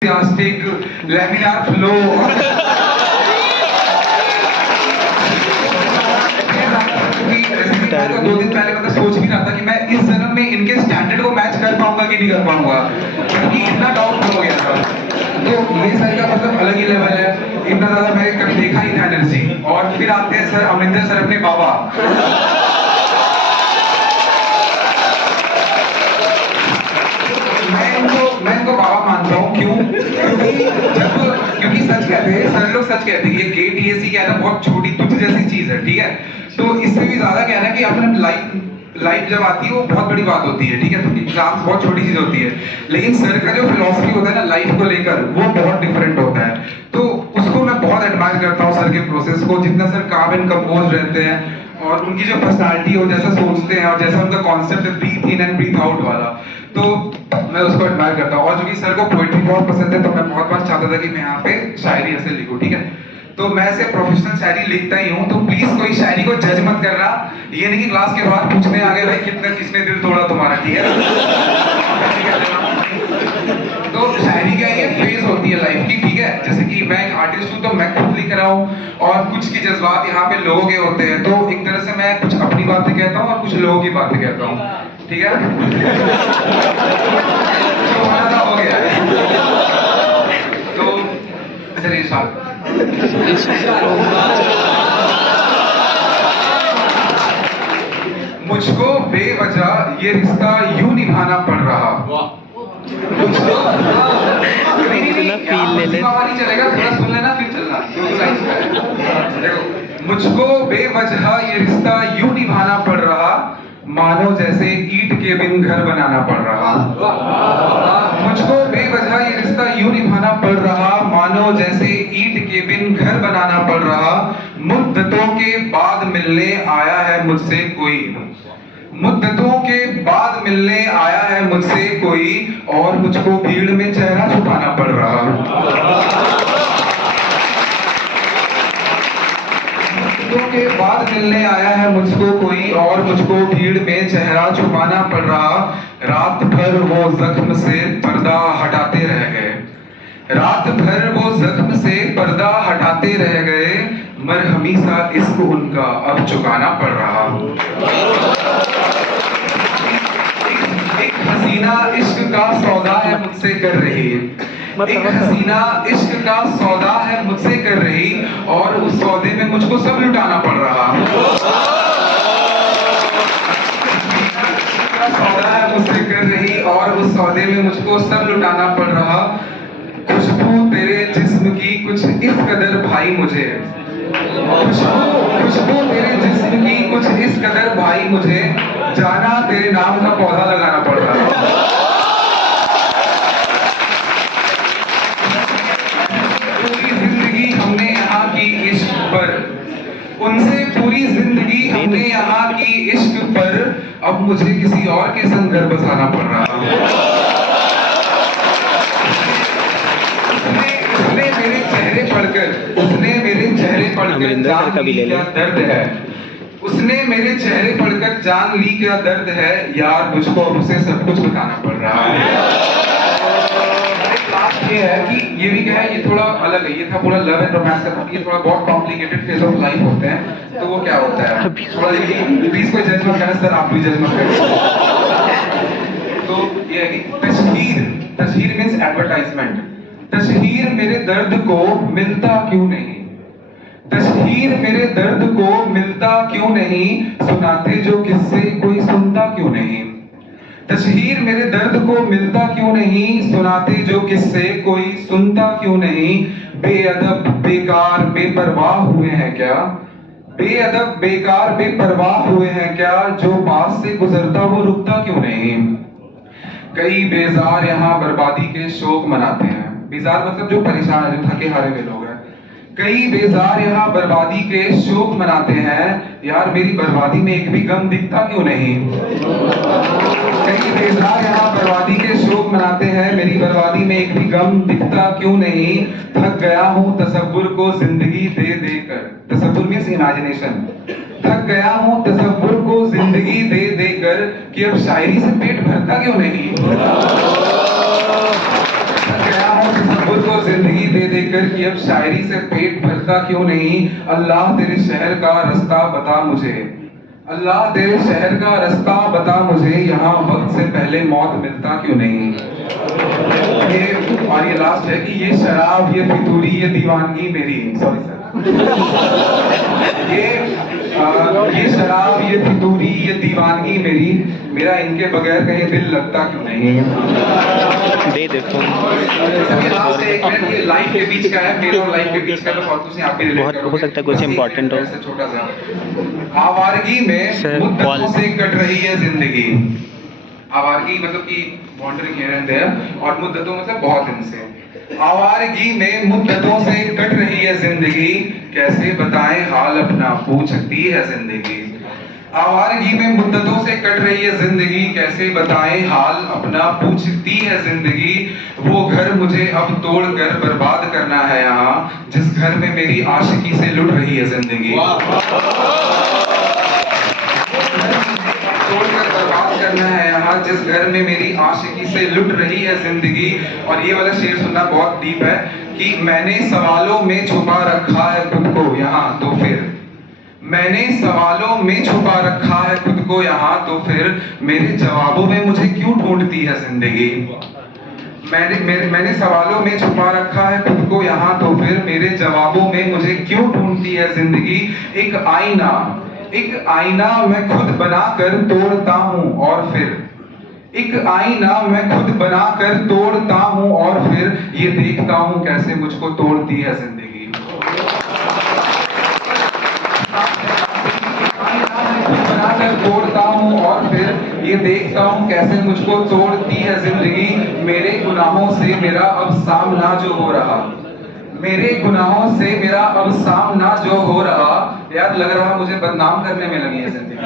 Stick, laminar flow. 2 दिन पहले मैं सोच भी रहा था कि मैं इस जन्म में इनके स्टैंडर्ड को मैच कर पाऊंगा कि नहीं कर पाऊंगा, क्योंकि इतना डाउट हो गया था। तो ये सर का मतलब अलग ही लेवल है, इतना ज्यादा मैंने कभी देखा ही था एनर्जी। और फिर आते हैं सर अमरिंदर सर अपने बाबा। मैं इनको बाबा मानता हूँ। क्यों? क्योंकि सच कहते हैं सर, लोग सच कहते हैं ये गेट टीएससी क्या है ना, बहुत छोटी तुझ जैसी चीज है, ठीक है। तो इससे भी ज्यादा क्या है ना कि अपने लाइफ जब आती है वो बहुत बड़ी बात होती है, ठीक है। तो एग्जाम्स बहुत छोटी चीज होती है, लेकिन सर का जो फिलॉसफी होता है ना लाइफ को लेकर, वो बहुत डिफरेंट होता है। तो उसको मैं बहुत एडमायर करता हूँ सर के प्रोसेस को, जितना सर काम एंड कंपोज रहते हैं और उनकी जो पर्सनालिटी हो, जैसा सोचते हैं और जैसा उनका कॉन्सेप्ट है breathe in and breathe out वाला, तो मैं उसको एडमायर करता हूँ। और चूंकि सर को पोएट्री बहुत पसंद है, तो मैं बहुत बार चाहता था कि मैं यहाँ पे शायरी ऐसे लिखूं, ठीक है। तो मैं ऐसे प्रोफेशनल शायरी लिखता ही हूँ, तो प्लीज कोई शायरी को जज मत करना। ये नहीं कि क्लास के बाद पूछने आ गए भाई किसने दिल तोड़ा तुम्हारा, ठीक है। तो शायरी क्या ये फेज होती है लाइफ की, ठीक है। जैसे कि मैं एक आर्टिस्ट हूँ, तो मैं खुद लिख रहा हूँ और कुछ के जज्बात यहाँ पे लोगों के होते हैं, तो एक तरह से मैं कुछ अपनी बातें कहता हूँ और कुछ लोगों की बातें कहता हूँ, ठीक है। तो हमारा हो गया है। तो चलिए साहब, मुझको बेवजह ये रिश्ता यूं निभाना पड़ रहा। मुझको नहीं चलेगा, थोड़ा सुन लेना फिर चलना। देखो, मुझको बेवजह ये रिश्ता यूं निभाना पड़ रहा, मानो जैसे ईंट के बिन घर बनाना पड़ रहा। मुझको बेवजह ये रिश्ता यूं निभाना पड़ रहा, मानो जैसे ईंट के बिन घर बनाना पड़ रहा। मुद्दतों के बाद मिलने आया है मुझसे कोई, मुद्दतों के बाद मिलने आया है मुझसे कोई, और मुझको भीड़ में चेहरा छुपाना पड़ रहा। मुद्दतों के बाद मिलने आया है मुझको कोई, और मुझको भीड़ में चेहरा छुपाना पड़ रहा। रात भर वो जख्म से पर्दा हटाते रह गए, रात भर वो जख्म से पर्दा हटाते रह गए, मरहमी सा इश्क उनका अब चुकाना पड़ रहा। एक हसीना इश्क का सौदा है मुझसे कर रही, एक हसीना इश्क का सौदा है मुझसे कर रही, और उस सौदे में मुझको सब लुटाना पड़ रहा। सौदा है मुझसे कर रही और उस सौदे में मुझको सब लुटाना पड़ रहा। खुशबू तेरे जिस्म की कुछ इस कदर भाई मुझे, खुशबू तेरे जिस्म की कुछ इस कदर भाई मुझे, जाना तेरे नाम का पौधा लगाना पड़ रहा। पूरी जिंदगी हमने यहाँ की इश्क पर, उनसे पूरी जिंदगी हमने यहाँ की इश्क पर, अब मुझे किसी और के संग घर बसाना पड़ रहा। उसने मेरे चेहरे पढ़कर जान ली क्या दर्द है, उसने मेरे चेहरे पढ़कर जान ली क्या दर्द है, यार मुझको अब उसे सब कुछ बताना पड़ रहा है। ये है कि ये भी क्या है, ये थोड़ा अलग है। ये था पूरा लव एंड रोमांस का, ये थोड़ा बहुत कॉम्प्लिकेटेड फेज ऑफ लाइफ होते हैं। तो वो क्या होता है थोड़ा, प्लीज कोई जज मत करना सर, आप भी जज मत करिए। तो ये है कि तशहीर मींस एडवर्टाइजमेंट। तशहीर मेरे दर्द को मिलता क्यों नहीं, तशहीर मेरे दर्द को मिलता क्यों नहीं, सुनाते जो किस्से कोई सुनता क्यों नहीं। तशहीर मेरे दर्द को मिलता क्यों नहीं, सुनाते जो किस्से कोई सुनता क्यों नहीं। बेअदब बेकार बेपरवाह हुए हैं क्या, बेअदब बेकार बेपरवाह हुए हैं क्या, जो पास से गुजरता वो रुकता क्यों नहीं। कई बेजार यहाँ बर्बादी के शोक मनाते हैं, बेजार मतलब जो परेशान है, जो थके हारे हुए लोग हैं। कई बेजार यहाँ बर्बादी के शोक मनाते हैं, यार मेरी बर्बादी में एक भी गम दिखता क्यों नहीं। कई बेजार यहाँ बर्बादी के शोक मनाते हैं, मेरी बर्बादी में एक भी गम दिखता क्यों नहीं। थक गया हूँ तसव्वुर को जिंदगी दे देकर, तसव्वुर मींस इमेजिनेशन। थक गया हूँ तसव्वुर को जिंदगी दे देकर, कि अब शायरी से पेट भरता क्यों नहीं। थक गया हूँ मुझको जिंदगी दे देकर कि अब शायरी से पेट भरता क्यों नहीं। अल्लाह तेरे शहर का रास्ता बता मुझे, अल्लाह तेरे शहर का रास्ता बता मुझे, यहाँ वक्त से पहले मौत मिलता क्यों नहीं। ये लास्ट है कि ये शराब, ये फितूरी, ये दीवानगी मेरी, सॉरी सर, ये शराब, ये फितूरी, ये दीवानगी मेरी, मेरा इनके बगैर कहीं दिल लगता क्यों नहीं। दे देखो लास्ट एक मिनट, ये लाइफ के बीच का है, मेरे और लाइफ के बीच का, तो फालतू से आप भी रिलेट करोगे, हो सकता है कुछ इंपॉर्टेंट हो। छोटा सा, आवारगी में मुद्दतों से कट रही है जिंदगी। आवारगी मतलब कि वॉन्डरिंग हियर एंड देयर, और मुद्दतों मतलब बहुत दिन से। आवारगी में मुद्दतों से कट रही है जिंदगी, कैसे बताएं हाल अपना पूछती है जिंदगी। आवारगी में मुद्दतों से कट रही है जिंदगी, कैसे बताएं हाल अपना पूछती है जिंदगी। वो घर मुझे अब तोड़कर बर्बाद करना है यहाँ, जिस घर में मेरी आशिकी से लुट रही है जिंदगी। तोड़कर बर्बाद करना है यहाँ, जिस घर में मेरी आशिकी से लुट रही है जिंदगी। और ये वाला शेर सुनना बहुत डीप है कि मैंने सवालों में छुपा रखा है खुद को यहाँ, तो फिर मैंने सवालों में छुपा रखा है खुद को यहाँ, तो फिर मेरे जवाबों में मुझे क्यों ढूंढती है जिंदगी। मैंने सवालों में छुपा रखा है खुद को यहाँ, तो फिर मेरे जवाबों में मुझे क्यों ढूंढती है जिंदगी। एक आईना मैं खुद बनाकर तोड़ता हूँ, और फिर एक आईना मैं खुद बनाकर तोड़ता हूँ, और फिर ये देखता हूँ कैसे मुझको तोड़ती है जिंदगी। बनाकर तोड़ता हूँ, और फिर ये देखता हूँ कैसे मुझको तोड़ती है जिंदगी। मेरे गुनाहों से मेरा अब सामना जो हो रहा, मेरे गुनाहों से मेरा अब सामना जो हो रहा, यार लग रहा मुझे बदनाम करने में लगी है जिंदगी।